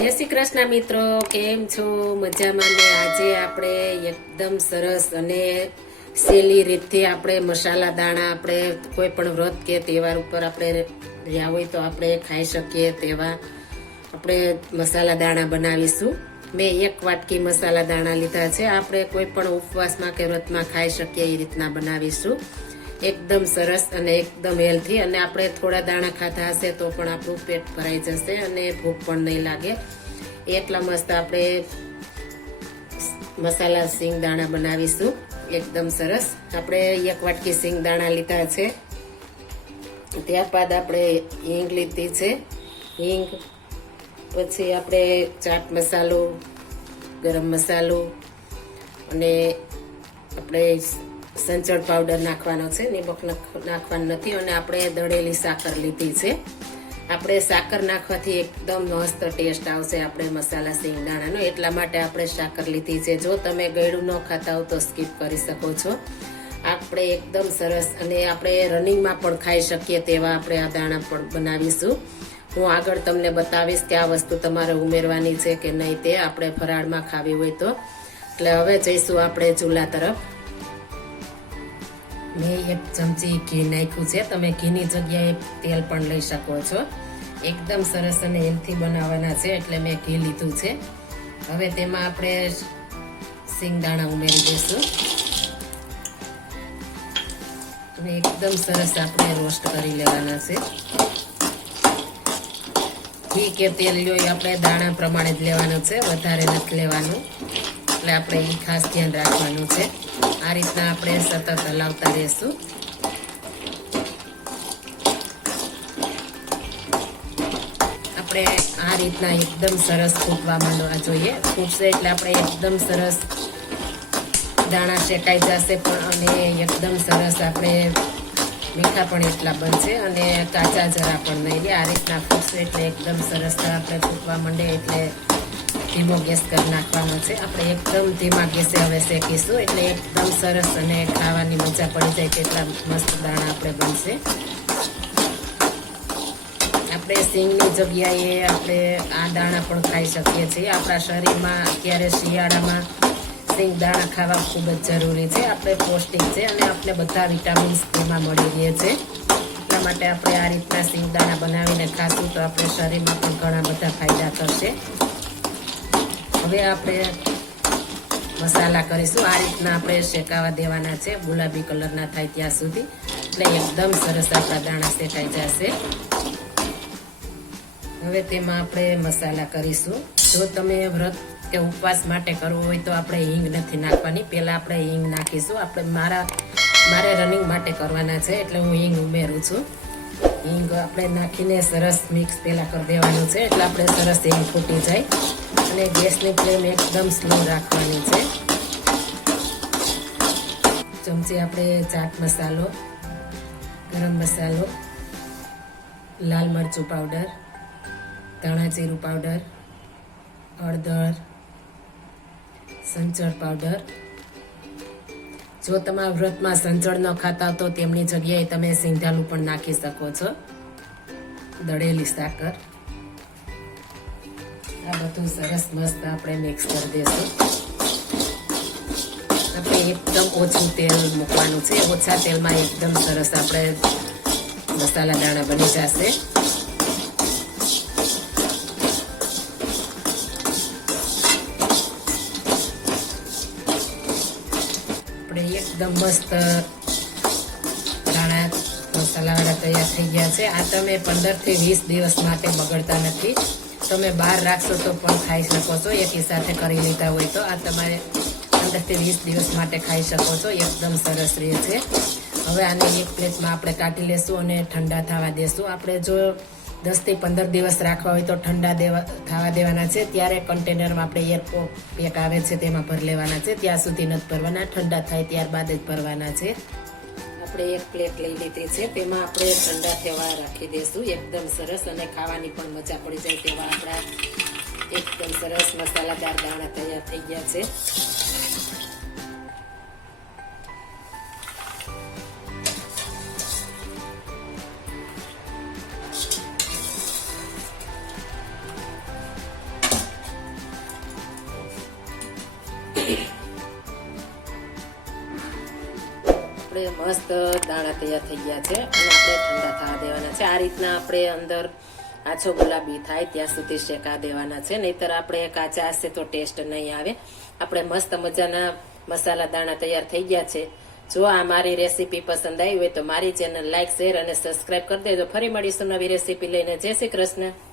જય શ્રી કૃષ્ણ મિત્રો, કેમ છો? મજામાં ને આજે આપણે એકદમ સરસ અને સહેલી રીતથી આપણે મસાલા દાણા, આપણે કોઈ પણ વ્રત કે તહેવાર ઉપર આપણે રહ્યા હોય તો આપણે ખાઈ શકીએ તેવા આપણે મસાલા દાણા બનાવીશું. મેં એક વાટકી મસાલા દાણા લીધા છે. આપણે કોઈ પણ ઉપવાસમાં કે વ્રતમાં ખાઈ શકીએ એ રીતના બનાવીશું. એકદમ સરસ અને એકદમ હેલ્ધી અને આપણે થોડા દાણા ખાધા હશે તો પણ આપણું પેટ ભરાઈ જશે અને ભૂખ પણ નહીં લાગે. એટલા મસ્ત આપણે મસાલા સિંગ દાણા બનાવીશું. એકદમ સરસ. આપણે એક વાટકી સિંગ દાણા લીધા છે. ત્યારબાદ આપણે હિંગ લીધી છે. હિંગ, પછી આપણે ચાટ મસાલો, ગરમ મસાલો, અને આપણે સંચળ પાવડર નાખવાનો છે નિમક નાખવાનો નથી અને આપણે દળેલી સાકર લીધી છે. આપણે સાકર નાખવાથી એકદમ મસ્ત ટેસ્ટ આવશે આપણે મસાલા સિંગદાણાનો એટલા માટે આપણે સાકર લીધી છે. જો તમે ગળ્યું ન ખાતા હો તો સ્કીપ કરી શકો છો. આપણે એકદમ સરસ અને આપણે રનિંગમાં પણ ખાઈ શકીએ તેવા આપણે આ દાણા પણ બનાવીશું. હું આગળ તમને બતાવીશ કે આ વસ્તુ તમારે ઉમેરવાની છે કે નહીં તે આપણે ફરાળમાં ખાવી હોય તો. એટલે હવે જઈશું આપણે ચૂલા તરફ. મેં એક ચમચી, ઘી નાખ્યું છે. તમે ઘીની જગ્યાએ તેલ પણ લઈ શકો છો. એકદમ સરસ અને હેલ્થી બનાવવાના છે, એટલે મેં ઘી લીધું છે. હવે તેમાં આપણે સિંગદાણા ઉમેરી દઈશું. અને એકદમ સરસ આપણે રોસ્ટ કરી લેવાના છે. ઘી કે તેલ લ્યો આપણે દાણા પ્રમાણે જ લેવાનું છે, વધારે નથી લેવાનું. એટલે આપણે એ ખાસ ધ્યાન રાખવાનું છે. આ રીતના આપણે સતત હલાવતા રહેશું. આપણે આ રીતના એકદમ સરસ ફૂટવા માંડવા જોઈએ. ફૂટશે એટલે આપણે એકદમ સરસ દાણા શેકાઈ જશે પણ અને એકદમ સરસ આપણે મીઠા પણ એટલા બનશે અને કાચા જરા પણ નહીં આ રીતના ફૂટશે એટલે એકદમ સરસ આપણે ફૂટવા માંડે એટલે ધીમો ગેસ કરી નાખવાનો છે. આપણે એકદમ ધીમા ગેસે હવે શેકીશું એટલે એકદમ સરસ અને ખાવાની મજા પડી જાય તેટલા મસ્ત દાણા આપણે બનશે. આપણે સિંગની જગ્યાએ આપણે આ દાણા પણ ખાઈ શકીએ છીએ. આપણા શરીરમાં અત્યારે શિયાળામાં સિંગ દાણા ખાવા ખૂબ જ જરૂરી છે. આપણે પૌષ્ટિક છે અને આપણે બધા વિટામિન્સ તેમાં મળી રહે છે. એટલા માટે આપણે આ રીતના સિંગ દાણા બનાવીને ખાશું તો આપણે શરીરમાં પણ ઘણા બધા ફાયદા થશે. હવે આપણે મસાલા કરીશું. આ રીતના આપણે શેકાવા દેવાના છે. ગુલાબી કલરના થાય ત્યાં સુધી. એટલે એકદમ સરસ આપણા દાણા શેકાઈ જશે. હવે તેમાં આપણે મસાલા કરીશું. જો તમે વ્રત કે ઉપવાસ માટે કરવું હોય તો આપણે હિંગ નથી નાખવાની. પહેલાં આપણે હિંગ નાખીશું. આપણે મારા, મારે રનિંગ માટે કરવાના છે, એટલે હું હિંગ ઉમેરું છું. હિંગ આપણે નાખીને સરસ મિક્સ પહેલાં કરી દેવાનું છે, એટલે આપણે સરસ હિંગ ફૂટી જાય. અને ગેસની ફ્લેમ એકદમ સ્લો રાખવાની છે. ચમચી આપણે ચાટ મસાલો, ગરમ મસાલો, લાલ મરચું પાવડર ધાણા જીરું પાવડર હળદર, સંચળ પાવડર જો તમારા વ્રતમાં સંચળ ન ખાતા તો તેમની જગ્યાએ તમે સિંધાલું પણ નાખી શકો છો. દળેલી સાકર. આ બધું સરસ મસ્ત આપણે મિક્સ કરી દઈશું આપણે એકદમ ઓછું તેલ મૂકવાનું છે. ઓછા તેલમાં એકદમ સરસ આપણે મસાલા દાણા બની જશે. આપણે એકદમ મસ્ત દાણા મસાલાવાળા તૈયાર થઈ ગયા છે. આ તમે પંદરથી વીસ દિવસ માટે બગડતા નથી. તમે બહાર રાખશો તો પણ ખાઈ શકો છો. એકી સાથે કરી લીધા હોય તો આ તમારે પંદરથી વીસ દિવસ માટે ખાઈ શકો છો. એકદમ સરસ રહે છે. હવે આને એક પ્લેટમાં આપણે કાઢી લેશું અને ઠંડા થવા દેશું. આપણે જો દસથી પંદર દિવસ રાખવા હોય તો ઠંડા દેવા, થવા દેવાના છે. ત્યારે કન્ટેનરમાં આપણે એર પેક આવે છે તેમાં ભર લેવાના છે. ત્યાં સુધી નથી ભરવાના. ઠંડા થાય ત્યારબાદ જ ભરવાના છે. આપણે એક પ્લેટ લઈ લીધી છે. તેમાં આપણે ઠંડા થવા રાખી દઈશું એકદમ સરસ અને ખાવાની પણ મજા પડી જાય તેવા આપણા એકદમ સરસ મસાલાદાર દાણા તૈયાર થઈ ગયા છે. આપણે મસ્ત દાણા તૈયાર થઈ ગયા છે અને આપણે ઠંડા થવા દેવાના છે. આ રીતના આપણે અંદર આછો ગુલાબી થાય ત્યાં સુધી શેકા દેવાના છે. નહીતર આપણે કાચા હશે તો ટેસ્ટ નહીં આવે. આપણે મસ્ત મજાના મસાલા દાણા તૈયાર થઈ ગયા છે. જો આ મારી રેસીપી પસંદ આવી હોય તો મારી ચેનલ લાઇક શેર અને સબસ્ક્રાઇબ કરી દેજો. ફરી મળીશું નવી રેસીપી લઈને. જય શ્રી કૃષ્ણ.